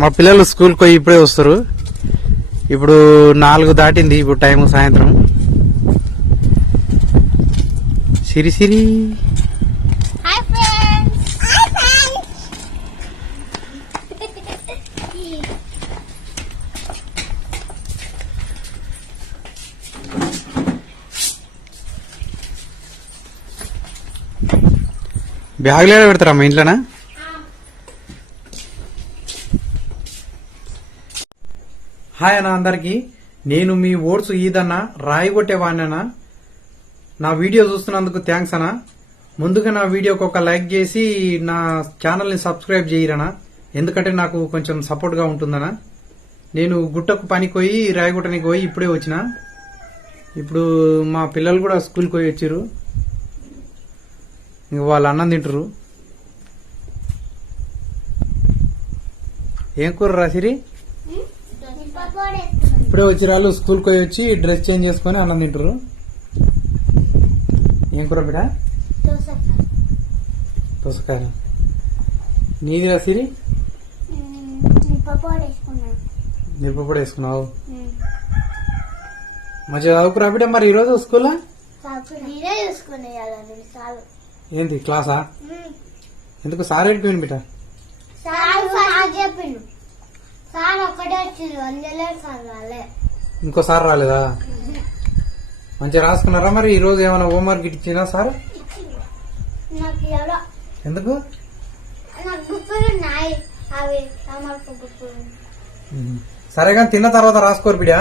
మా పిల్లలు స్కూల్కి పోయి ఇప్పుడే వస్తారు. ఇప్పుడు నాలుగు దాటింది ఇప్పుడు టైం సాయంత్రం. సిరి సిరి. బ్యాగ్లో పెడతారా మా ఇంట్లోనా? హాయ్ అన్న అందరికీ. నేను మీ ఓట్స్ ఈదన్నా రాయి నా వీడియో చూస్తున్నందుకు థ్యాంక్స్ అన్న. ముందుగా నా వీడియోకి ఒక లైక్ చేసి నా ఛానల్ని సబ్స్క్రైబ్ చేయరనా ఎందుకంటే నాకు కొంచెం సపోర్ట్గా ఉంటుందనా నేను గుట్టకు పనికి పోయి రాయగుట్టనికి పోయి ఇప్పుడే వచ్చిన. ఇప్పుడు మా పిల్లలు కూడా స్కూల్కి పోయి వచ్చారు ఇంక వాళ్ళు అన్నం తింటారు ఏం కూర రాసిరి ఇప్పుడే వచ్చి వాళ్ళు స్కూల్కి పోయి వచ్చి డ్రెస్ చేంజ్ చేసుకొని అన్నం తింటారు ఏం కూర బిడ్డ? దోసకాయ. నీది రాసిరి పప్పాడు వేసుకున్నాను మిరప వేసుకున్నావు. మంచిగా చదువుకురా బిడ్డ మరి ఈరోజు చాలు ఏంటి క్లాసా? ఎందుకు సార్ వెళ్ళిపోయింది బిడ్డ? సార్ సార్ చెప్పిండు. ఇంకోసారి రాలేదా? మంచిగా రాసుకున్నారా మరి? ఈ రోజు ఏమైనా హోంవర్క్ ఇచ్చిందా సార్? నాకు ఎవరో ఎందుకు? నాకు గుర్తులు ఉన్నాయి. అవి తమకు గుర్తులు సరే కానీ తిన్న తర్వాత రాసుకోరు బిడ్డ?